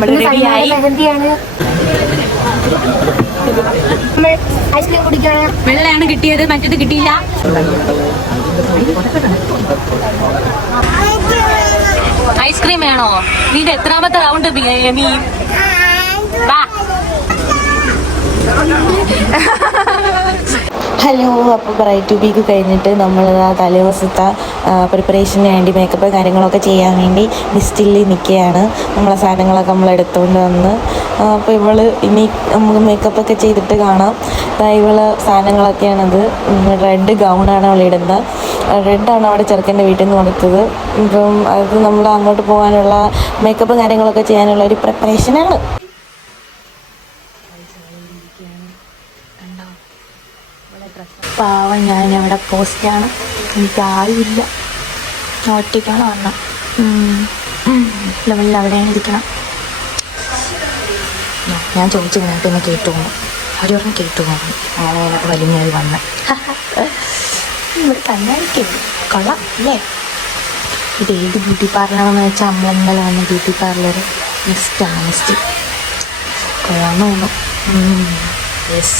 മെഹന്തിയാണ്. Ice cream കുടിക്കാണ്. വെള്ളയാണ് കിട്ടിയത്, മറ്റേത് കിട്ടിയില്ല. ഐസ്ക്രീം വേണോ? നിന്റെ എത്രാമത്തെ റൗണ്ട്? ഹലോ, അപ്പോൾ ബ്രൈറ്റ് ടു ബിക്ക് കഴിഞ്ഞിട്ട് നമ്മൾ ആ തലേദിവസത്തെ പ്രിപ്പറേഷന് വേണ്ടി മേക്കപ്പ് കാര്യങ്ങളൊക്കെ ചെയ്യാൻ വേണ്ടി ലിസ്റ്റിൽ നിൽക്കുകയാണ്. നമ്മളെ സാധനങ്ങളൊക്കെ നമ്മൾ എടുത്തുകൊണ്ട് വന്ന് അപ്പോൾ ഇനി നമുക്ക് മേക്കപ്പൊക്കെ ചെയ്തിട്ട് കാണാം. ഇവള് സാധനങ്ങളൊക്കെയാണത്. റെഡ് ഗൗണാണ് അവളിടുന്നത്. റെഡാണ് അവിടെ ചെറുക്കൻ്റെ വീട്ടിൽ നിന്ന് കൊടുത്തത്. ഇപ്പം അത് നമ്മൾ അങ്ങോട്ട് പോകാനുള്ള മേക്കപ്പ് കാര്യങ്ങളൊക്കെ ചെയ്യാനുള്ള ഒരു പ്രിപ്പറേഷനാണ്. പാവം ഞാനിവിടെ പോസ്റ്റാണ്, എനിക്ക് ആരുമില്ല, ഒറ്റയ്ക്കാണ് വന്നത്. ലെവലിൽ അവിടെയാണ് ഇരിക്കണം. ഞാൻ ചോദിച്ചു കഴിഞ്ഞിട്ട് എന്നെ കേട്ടു പോകും. അവർ പറഞ്ഞ് കേട്ടു പോകും. അങ്ങനെ വലിഞ്ഞാൽ വന്ന് ഇവിടെ തന്നെയായിരിക്കും. കൊള്ളാം അല്ലേ? ഇത് ഏത് ബ്യൂട്ടി പാർലറാണെന്ന് വെച്ചാൽ നമ്മളെന്നലെ വന്ന ബ്യൂട്ടി പാർലർ നെസ്റ്റ് കൊള്ളാമെന്ന് തോന്നുന്നു. യെസ്.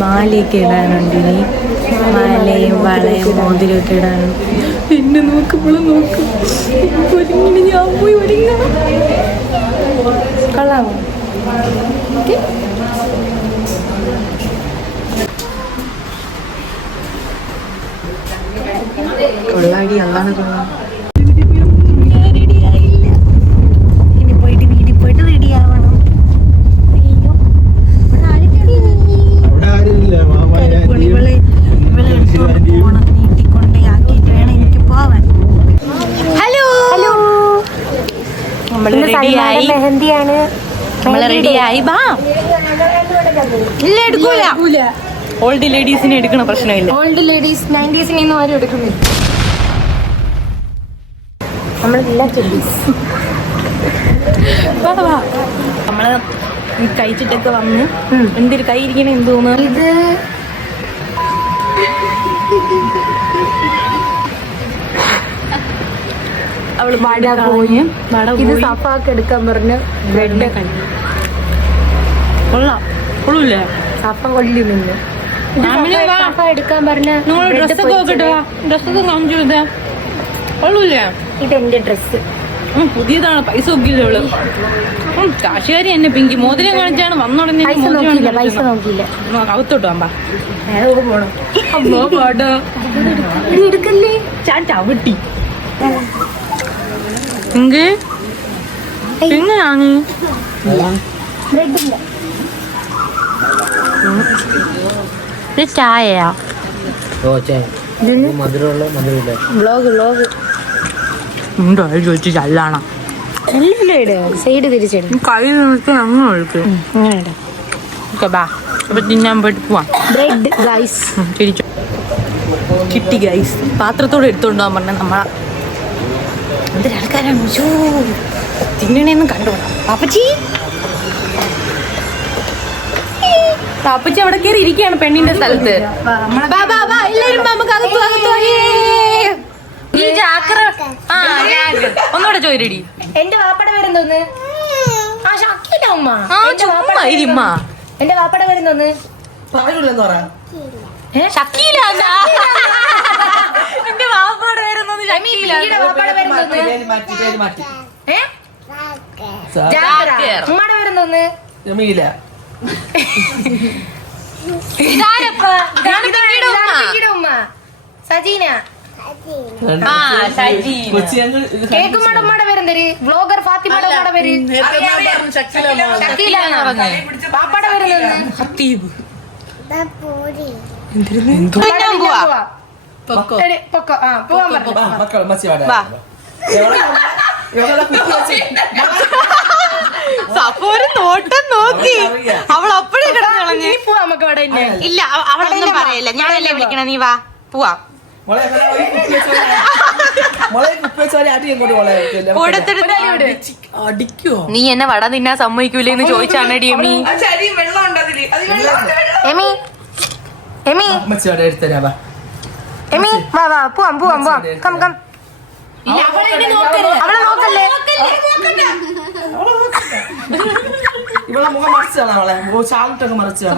മാലയൊക്കെ ഇടാനുണ്ട്. ഇനി മാലയും വളയും മോതിരമൊക്കെ ഇടാനുണ്ട്. എന്നെ നോക്കുമ്പോഴും നോക്കും. ഒരുങ്ങിന് ഞാൻ പോയി ഒരുങ്ങണം. കൊള്ളാമോ? കൊള്ളാടി, അതാണ് കൊള്ളാം. ഇനി പോയിട്ട് വീട്ടിൽ പോയിട്ട് റെഡി ആവണം. മെഹന്തിയാണ്. നമ്മള് റെഡിയായി. ബാ, ഇല്ല എടുക്കൂല. ഓൾഡ് ലേഡീസിനെ എടുക്കണ പ്രശ്നമില്ല. ഓൾഡ് ലേഡീസ് 90s ആരും എടുക്കുന്നില്ല. നമ്മളെല്ലാം നമ്മള് കഴിച്ചിട്ടൊക്കെ വന്ന് എന്തൊരു കൈ ഇരിക്കണ എന്ത് തോന്നുന്നു. ഇത് അവള് വട പോയി. ഇത് സഫാക്ക് എടുക്കാൻ പറഞ്ഞ് ബ്രെഡ് കഴിക്കും. കൊള്ളാം. കൊള്ളൂല്ലേ? സഫ കൊള്ളി നിന്ന് സഫ എടുക്കാൻ പറഞ്ഞ ഡ്രസ്സൊക്കെ നോക്കട്ടെ. ഡ്രസ്സൊക്കെ കാണിച്ചു കൊടുത്തേ. കൊള്ളൂല്ലേ? ഇതെന്റെ ഡ്രസ്സ് പുതിയതാണ്. പൈസ നോക്കിയില്ല അവള്. കാശുകാരി എന്നെ പിങ്കി മോതിരം കാണിച്ചാണ് വന്നുടനെ. പൈസ നോക്കിയില്ല. അകത്തോട്ട് വാ. പോണം. എടുക്കല്ലേ ചാട്ടാവട്ടി. എങ്ങനെയാണ് ചായയാ? ചോദിച്ചു ചല്ലാണ്. സൈഡ് തിരിച്ചിടും. കൈ അങ്ങനെ ഒഴിക്കും. അപ്പൊ തിന്നാൻ പോയിട്ട് പോവാം. ബ്രെഡ് ഗൈസ് തിരിച്ചു കിട്ടി ഗൈസ്. പാത്രത്തോടെ എടുത്തോണ്ട് പോകാൻ പറഞ്ഞ നമ്മളാ എന്തൊരാൾക്കാരാണ്. തിന്നണേന്ന് കണ്ടുപോകണം. പാപ്പച്ചി അവിടെ കയറി ഇരിക്കുകയാണ് പെണ്ണിന്റെ സ്ഥലത്ത്. ഒന്നുകൂടെ ചോദിരടി. എന്റെ വാപ്പട വരുന്നോന്ന്. എന്റെ വാപ്പട വരുന്നോന്ന് ഷക്കീല. എന്റെ വാപ്പട വരുന്നത് ഉമ്മടെ വരുന്നോന്ന്. സജീന കേക്കുമ്മടെ ഉമ്മടെ വരുന്നര്. വ്ലോഗർ ഫാത്തിമയുടെ ഉമ്മടെ പേര് പാപ്പടെ വരുന്നോന്ന്. സഫ ഒരു നോട്ടം നോക്കി അവൾ അപ്പഴേ കിടന്നു കളഞ്ഞു. പോവാ നമുക്ക് അവിടെ തന്നെ. ഇല്ല അവളൊന്നും പറയില്ല, ഞാനല്ലേ വിളിക്കണ, നീ വാ പോവാ. നീ എന്നെ വട തിന്നാൻ സമ്മതിക്കൂലെന്ന് ചോദിച്ചാണടി എമി. എമി എമി എമി വാ വാ പോവാം പോവാം പോവാം. Come come. അവളെ നോക്കല്ലേ. ഇവിടെ മുഖം മറിച്ചാണ് അവളെ ചാലിട്ടൊക്കെ മറിച്ചാണ്.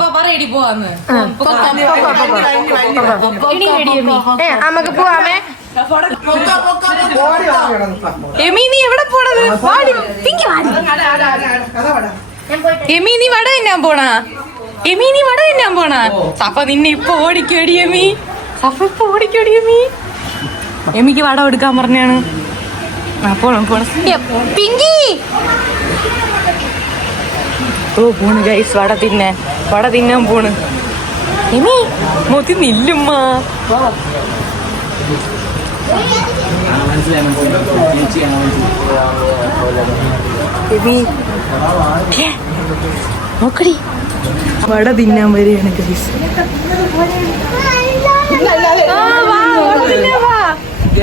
നമുക്ക് പോവാമേ. എമി നീ എവിടെ പോണത്? എമി നീ വട തിന്നാൻ പോണാ? എമി നീ വട തിന്നാൻ പോണാ? സഫ നിന്നെ ഇപ്പൊ ഓടിക്കടി എമി. സഫ ഇപ്പൊ ഓടിക്കടി എമി. എമിക്ക് വട കൊടുക്കാൻ പറഞ്ഞാണ്. പോണം പോണം. പിങ്കി ഓ പോണ് ഗൈസ്, വട തിന്നാൻ പോണ്. എമി മോത്തി നില്ലുമ്മ. എമി നോക്കടി വട തിന്നാൻ വരികയാണ് ഗൈസ്.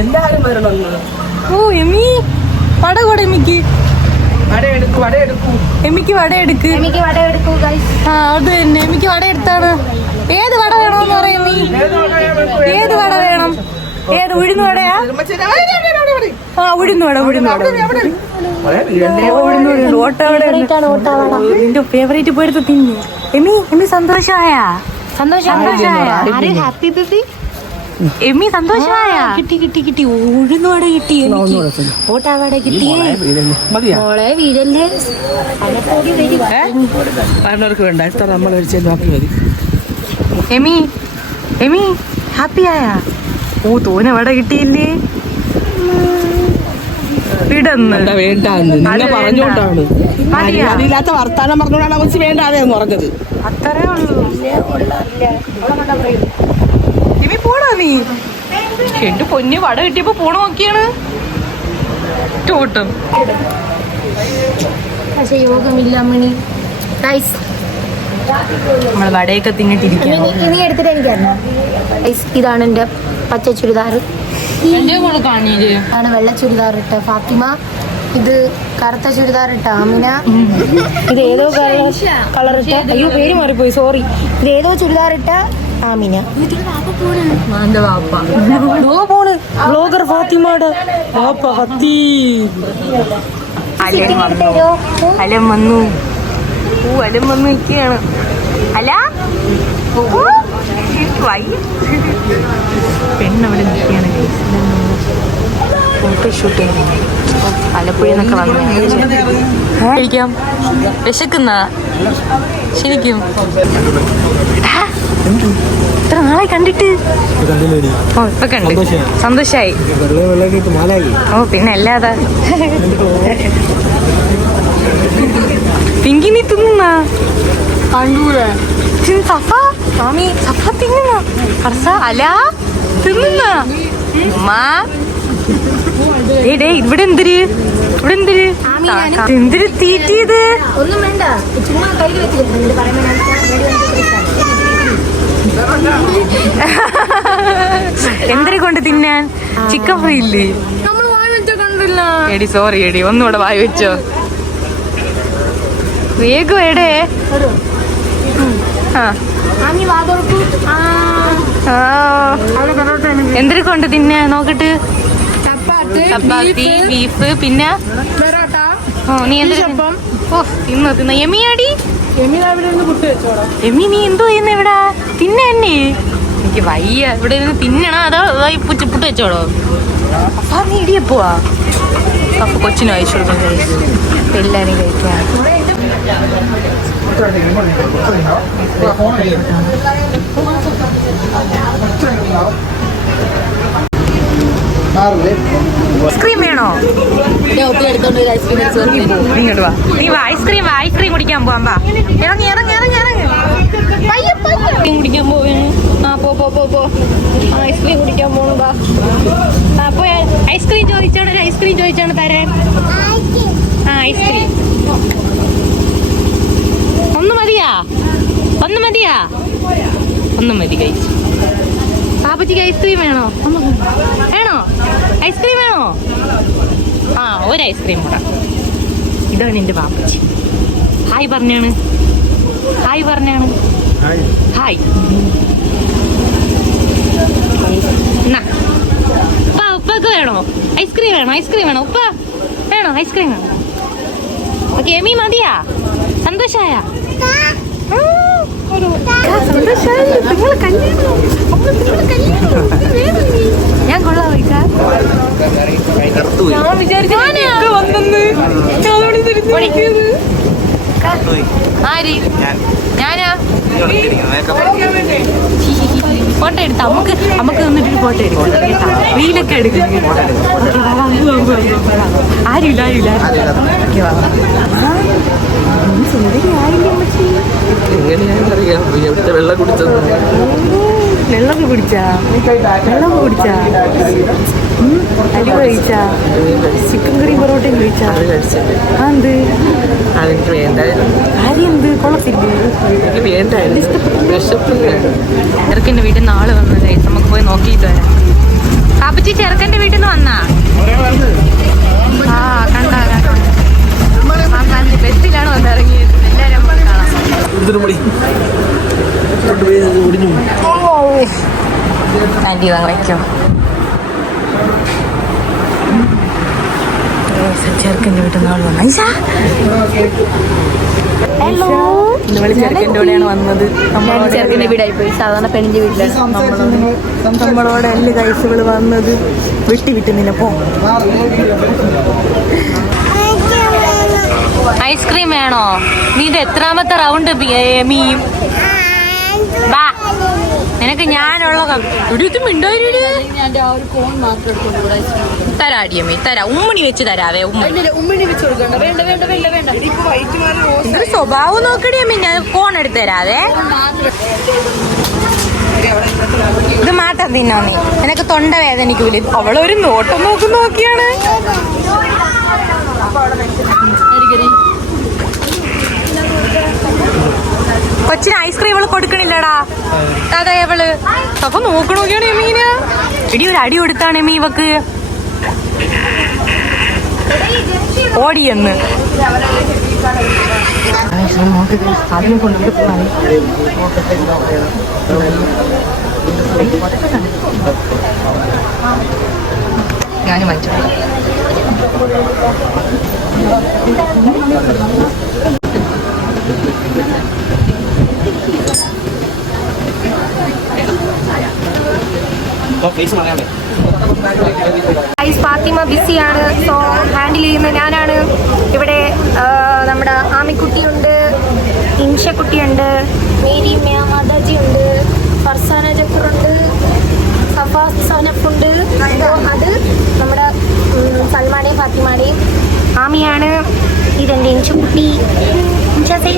എല്ലാരും വരണം. ഓ എമി വട കൂടെ എമിക്ക് എമിക്ക് വട എടുക്കൂ ഗൈസ്. ആ അത് തന്നെ, എമിക്ക് വട എടുത്താണ്. ഏത് വട വേണോന്ന് പറയാം എമി. ഏത് വട വേണം? ഏത് ഉഴുന്ന് വടയാ? ആ ഉഴുന്ന് വട നിന്റെ ഫേവറേറ്റ് പോയിട്ട് തിന്നു. എമി സന്തോഷമായ ഹാപ്പി ബേബി. എമി സന്തോഷമായ? കിട്ടി ഉഴുന്ന് വട കിട്ടി, ഓട്ടാവട കിട്ടി. മോളെ വീഴല്ലേ. പറഞ്ഞവർക്ക് വേണ്ട, എത്ര നമ്മൾ കഴിച്ചാൽ ബാക്കി മതി. എമി ഹാപ്പിയായ? ഓ തോനെ വട കിട്ടിയില്ലേ? ഇടന്ന് വേണ്ടാന്ന് നിന്നെ പറഞ്ഞോണ്ടാണ്, അതില്ലാത്ത വർത്താനം പറഞ്ഞോണ്ടാണ് അവച്ച് വേണ്ടാതെ എന്ന് പറഞ്ഞത്. അത്രേ ഉള്ളൂ. എമി പോടാ നീ. എന്റെ പൊന്നു വട കിട്ടിയപ്പോ പോണ നോക്കിയാണ് തോട്ടം. പക്ഷെ യോഗമില്ല മണി. ഗൈസ് നമ്മള് വടയൊക്കെ തിന്നിട്ടിരിക്കാം. നീ എടുത്തിട്ട് എനിക്കറിയാം. ഇതാണ് എന്റെ പച്ച ചുരിദാർ, ആണ് വെള്ള ചുരിദാർ ഇട്ട ഫാത്തിമ, ഇത് കറുത്ത ചുരിദാർ ഇട്ട ആമിന, ഇത് ഏതോ കളർ ഇട്ട, അയ്യോ പേര് മാറിപ്പോയി സോറി, ഇത് ഏതോ ചുരിദാർ ഇട്ട ആമിന. പോണ് ബ്ലോഗർ ഫാത്തിമയുടെ വാപ്പ ഹത്തി. അലം വന്നു നിൽക്കുകയാണ്. അല്ല പെണ്ണവിടെ നിൽക്കുകയാണ്. ഫോട്ടോ ഷൂട്ട് ആലപ്പുഴ എന്നൊക്കെ വന്നു കഴിക്കാം. വിശക്കുന്ന ശരിക്കും ഇത്ര നാളെ കണ്ടിട്ട്. ഓ ഇപ്പൊ കണ്ടു, സന്തോഷായി. ഓ പിന്നെ അല്ലാതെ. പിങ്കി നീ തിന്നുന്ന സഫ മാമി സഫ തിന്നുന്ന ഹർഷ അല തിന്നുന്ന ഉമ്മാ. ഇവിടെ എന്തിര് തീറ്റിയത്? ഒന്നും വേണ്ട, ചുമ്മാ കയ്യിൽ വെച്ചിട്ടുണ്ട്. എന്തിനെ കൊണ്ട് തിന്നാൻ? ചിക്കൻ ഫ്രൈ ഇല്ലേ? എടി സോറി എടി, ഒന്നുകൂടെ വായി വെച്ചോ. വേഗം എടേ. എന്തിനെ കൊണ്ട് തിന്നാ നോക്കട്ട്? ചപ്പാത്തി, ബീഫ്, പിന്നെ നീ എന്തിനാ? ഓ തിന്ന എമിയാടി. എമി നീ എന്തോ ചെയ്യുന്ന ഇവിടെ? തിന്നെ എനിക്ക് വയ്യ. ഇവിടെ ഇരുന്ന് തിന്നണോ അതോ പുട്ട് വെച്ചോളോ? അപ്പൊ നീ ഇടിയപ്പോവാ. അപ്പൊ കൊച്ചിനും അയച്ചു കൊടുക്കും, എല്ലാരും കഴിക്കാൻ. ഐസ്ക്രീം വേണോ? ഇങ്ങോട്ട് വാ, നീ വാ, ഐസ്ക്രീം കുടിക്കാൻ പോവാം. വാ, ഇറങ്ങി കുടിക്കാൻ പോവാണ്. ആ പോ ഐസ്ക്രീം കുടിക്കാൻ പോണു. വാ, അപ്പൊ ഐസ്ക്രീം ചോദിച്ചാണ് തരാൻ. ആ ഐസ്ക്രീം ഒന്ന് മതി കഴിച്ചു. പാപ്പച്ചിക്ക് ഐസ്ക്രീം വേണോ? ഐസ്ക്രീം വേണോ? ആ ഒരു ഐസ്ക്രീം കൂടെ. ഇതാണ് എന്റെ പാപ്പച്ചി. ഹായ് പറഞ്ഞാണ്. ഹായ്. ഉപ്പക്ക് വേണോ ഐസ്ക്രീം? വേണോ ഉപ്പ? വേണോ ഐസ്ക്രീം? വേണോ? ഓക്കെ, എമി മതിയാ? സന്തോഷായ? ഞാൻ കൊള്ളാം. ആര്? ഞാനാ? ഫോട്ടോ എടുത്ത നമുക്ക് വന്നിട്ടൊരു ഫോട്ടോ എടുക്കാം. റീലൊക്കെ എടുക്കും. ആരുമില്ല. സുന്ദരിയായില്ലേ അമ്മച്ചി? വെള്ളമൊക്കെ കുടിച്ചാ? അരി കഴിച്ചാ? ചിക്കൻ കറി പൊറോട്ടയും കഴിച്ചാ? എന്ത് കാര്യം? എന്ത് കൊള്ളത്തില്ലേ? ചെറുക്കൻ്റെ വീട്ടിൽ നിന്ന് ആള് വന്നത്. നമുക്ക് പോയി നോക്കിയിട്ട് വരാം. പാപ്പച്ചി ചെറുക്കൻ്റെ വീട്ടിൽ നിന്ന് വന്നാ? ആ കണ്ട ബസ്സിലാണ് വന്നിറങ്ങിയത്. എല്ലാവരും ആൻറ്റി വയ്ക്കോ. ചെറുക്കൻ്റെ വീട്ടിൽ നിന്ന് ആള് വന്നു. ഹലോ, ചെറുക്കൻ്റെ കൂടെയാണ് വന്നത്. ചെറുക്കൻ്റെ വീടായി പോയി. സാധാരണ പെണ്ണിൻ്റെ വീട്ടിലാണ് നമ്മളോട് എല്ലാ കൈസുകൾ വന്നത്. വിട്ടുന്നില്ല. പോ. ഐസ്ക്രീം വേണോ? നീ ഇത് എത്രാമത്തെ റൗണ്ട് മീയും? ബാ, നിനക്ക് ഞാനുള്ള തരാടിയമ്മേ, ഉമ്മണി വെച്ച് തരാവേ. ഇതൊരു സ്വഭാവം നോക്കടിയമ്മേ. ഞാൻ ഫോൺ എടുത്ത് തരാവേ. ഇത് മാട്ടം തിന്നോ നീ? നിനക്ക് തൊണ്ട വേദനിക്കൂലേ? അവളൊരു നോട്ടം നോക്കിയാണ്. കൊച്ചിന് ഐസ്ക്രീം ഇവള് കൊടുക്കണില്ലടാ. അതാ ഇവള് അപ്പൊ നോക്കണോക്കിയാണ് എമീന്. ഒരു അടി കൊടുത്താണ് എമീ ഇവക്ക്. ഓടിയെന്ന് അതിനെ കൊണ്ടുപോയി പോവാണ്. ഞാനും വാങ്ങിച്ചു. ഫാത്തിമ ബിസിയാണ്. സോ ഹാൻഡിൽ ചെയ്യുന്നത് ഞാനാണ്. ഇവിടെ നമ്മുടെ ആമിക്കുട്ടിയുണ്ട്, ഇൻഷക്കുട്ടിയുണ്ട്, മേരി മാതാജി ഉണ്ട്, ഫർസാന ജഫറുണ്ട്, സഫാ സനഫുണ്ട്. അത് നമ്മുടെ സൽമാനെയും ഫാത്തിമാനെയും. ആമിയാണ്. ഇതെൻ്റെ ഇൻഷക്കുട്ടി.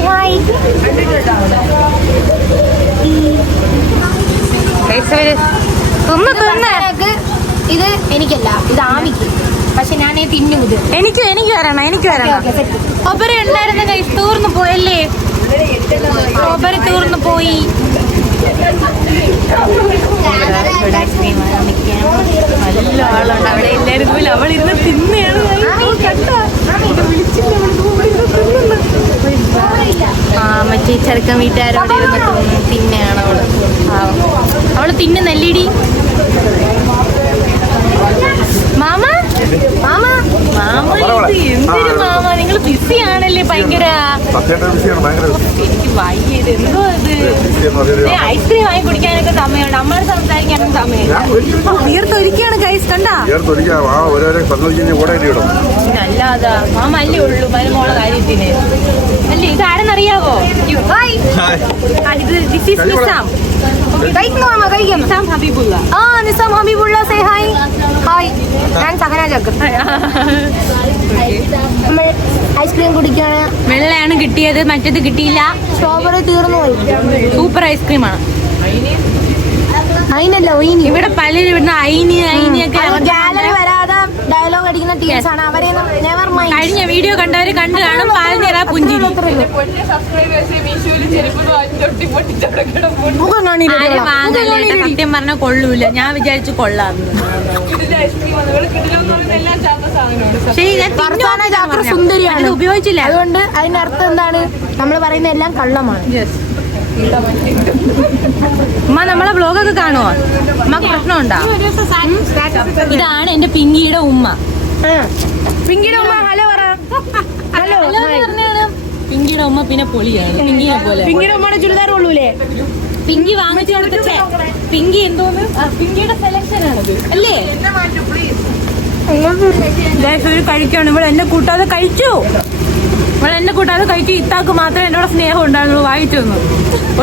ഹായ്. ഇത് എനിക്കല്ല, ഇത് ആമിക്ക്. പക്ഷെ ഞാൻ തിന്നും. ഇത് എനിക്ക് വരണം. ഒബര ഉണ്ടായിരുന്ന കൈ തീർന്നു പോയല്ലേ? ഒബര തീർന്നു പോയി. നല്ല ആളുണ്ട് അവിടെ. എല്ലാവരും പോയി അവളിരുന്ന് തിന്നെയാണ്. മറ്റേ ചെറുക്കൻ വീട്ടുകാരോട് ഇരുന്ന് തിന്നെയാണ് അവള് തിന്നുന്നല്ലിടി. മാമ എന്തൊരു മാമ, നിങ്ങൾ ബിസി ആണല്ലേ? ഭയങ്കര. എനിക്ക് വയ്യത് എന്തോ ഇത്. ഐസ്ക്രീം വാങ്ങി കുടിക്കാനൊക്കെ സമയമുണ്ട്. അമ്മയോട് സംസാരിക്കാനും സമയമില്ല. ഉയർത്തൊരിക്കാണ് ഗൈസ്. കണ്ടാ? അല്ലാതെ മാമ അല്ലേ ഉള്ളൂ മരുമോളെ കാര്യത്തിന്. അല്ലേ? ഇത് ആരെന്നറിയാവോ? This is Nizam. Nizam Habeebulla. Nizam Habeebulla. Say hi. Hi, ഞാൻ സഹന ജഗർ. ഐസ്ക്രീം കുടിക്കുകയാണ്. വെള്ളയാണ് കിട്ടിയത്, മറ്റേത് കിട്ടിയില്ല. സ്ട്രോബെറി തീർന്നു പോയി. സൂപ്പർ ഐസ്ക്രീമാണ്. അതിനല്ല ഒയിനി. ഇവിടെ പലരും ഇവിടുന്ന് അയിനിയൊക്കെ ഗാലറി വരാതെ ഡയലോഗ് അടിക്കുന്ന ടീംസ് ആണ്. അവരെ നെവർ മൈൻഡ്. കഴിഞ്ഞ വീഡിയോ കണ്ടവര് കണ്ടു കാണും. പാലഞ്ഞേരാ പുഞ്ചിരി. മുഖം കാണില്ല. ആരും വാങ്ങല്ലേ, സത്യം പറഞ്ഞാൽ കൊള്ളൂല. ഞാൻ വിചാരിച്ചു കൊള്ളാന്ന്. ശരി, ഞാൻ സുന്ദരിയാണ്, ഉപയോഗിച്ചില്ല. അതുകൊണ്ട് അതിന്റെ അർത്ഥം എന്താണ്? നമ്മൾ പറയുന്ന എല്ലാം കള്ളമാണ്. ഉമ്മ നമ്മളെ വ്ലോഗൊക്കെ കാണുമോ? ഉമ്മക്ക് പ്രശ്നമുണ്ടോ? ഇതാണ് എന്റെ പിങ്കിയുടെ ഉമ്മ. പിങ്കിയുടെ ഉമ്മ ഹലോ പറ. ഹലോ. പിങ്കിയുടെ ഉമ്മ പിന്നെ പൊളിയാണ്. പിങ്കിയെ പോലെ. പിങ്കിയുടെ ഉമ്മയുടെ ചുരിദാർ കൊള്ളൂലേ? പിങ്കി വാങ്ങിച്ചു കൊടുത്ത പിങ്കി എന്തോന്ന് പിങ്കിയുടെ സെലക്ഷൻ ആണത് അല്ലേ? കഴിക്കാണ്. ഇവിടെ എന്നെ കൂട്ടാതെ കഴിച്ചു. ഇവിടെ എന്നെ കൂട്ടാതെ കഴിച്ചു. ഇത്താക്ക് മാത്രമേ എന്നോട് സ്നേഹം ഉണ്ടാകുള്ളൂ. വാങ്ങിച്ചു തന്നു.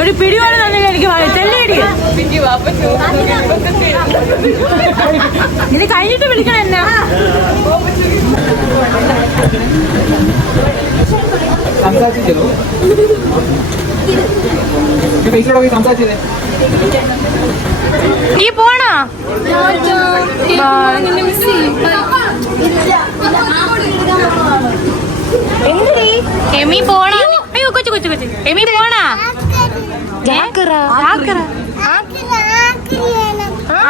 ഒരു പിടിപാട് തന്നില്ല എനിക്ക്. ചെല്ലേടി ഇത് കഴിഞ്ഞിട്ട് വിളിക്കണം എന്നാ. നീ പോണോ? എമി പോണോ? അയ്യോ കൊച്ചു കൊച്ചു കൊച്ചു. എമി പോണാ?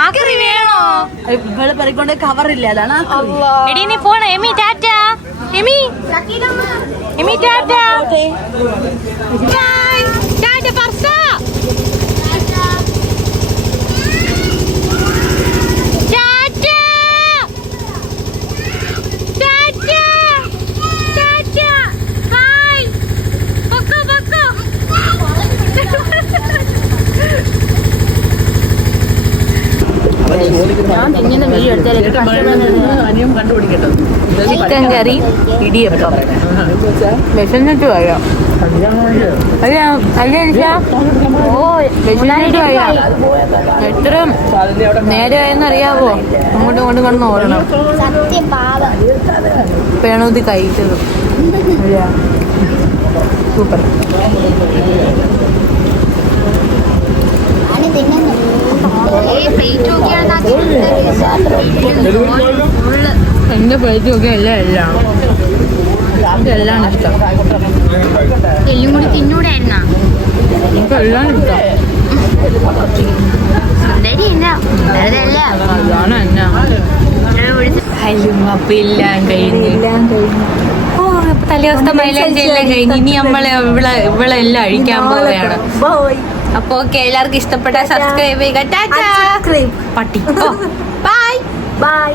ആക്രി വേണോ? ഇവള് പരിക്കൊണ്ട് കവറില്ല, അതാണ്. എടി നീ പോണ? Emmy tata. Emmy Emmy tata. Tata പർസ. ഞാൻ തിന്നുന്ന വീഡിയോ കണ്ടുപിടിക്കട്ടെ. ചിക്കൻ കറി ഇടിയപ്പം വിശന്നിട്ട് വരാം. ഓ വിശന്നിട്ട് വരാം. എത്ര നേരമായെന്നറിയാവോ? അങ്ങോട്ടും ഇങ്ങോട്ടും കിടന്ന് ഓടണം. പേണൂത്തി കഴിച്ചത് സൂപ്പർ. എന്റെ പ്ലേറ്റ് നോക്കിയാൽ എല്ലാം എല്ലാം ഇഷ്ടം. എല്ലും കൂടി തിന്നൂടായിരുന്നാ? എനിക്ക് എല്ലാം ഇഷ്ടം. അതാണ് എന്നാ എല്ലാം കഴിഞ്ഞു. ഓ തലേദിവസത്തെ മൈലാഞ്ചി എല്ലാം കഴിഞ്ഞ് ഇനി നമ്മളെ ഇവിടെ എല്ലാം അഴിക്കാൻ പോവുകയാണ്. അപ്പൊ ഓക്കെ, എല്ലാവർക്കും ഇഷ്ടപ്പെട്ട സബ്സ്ക്രൈബ് ചെയ്യുക. ടാറ്റാ പട്ടി. ബൈ.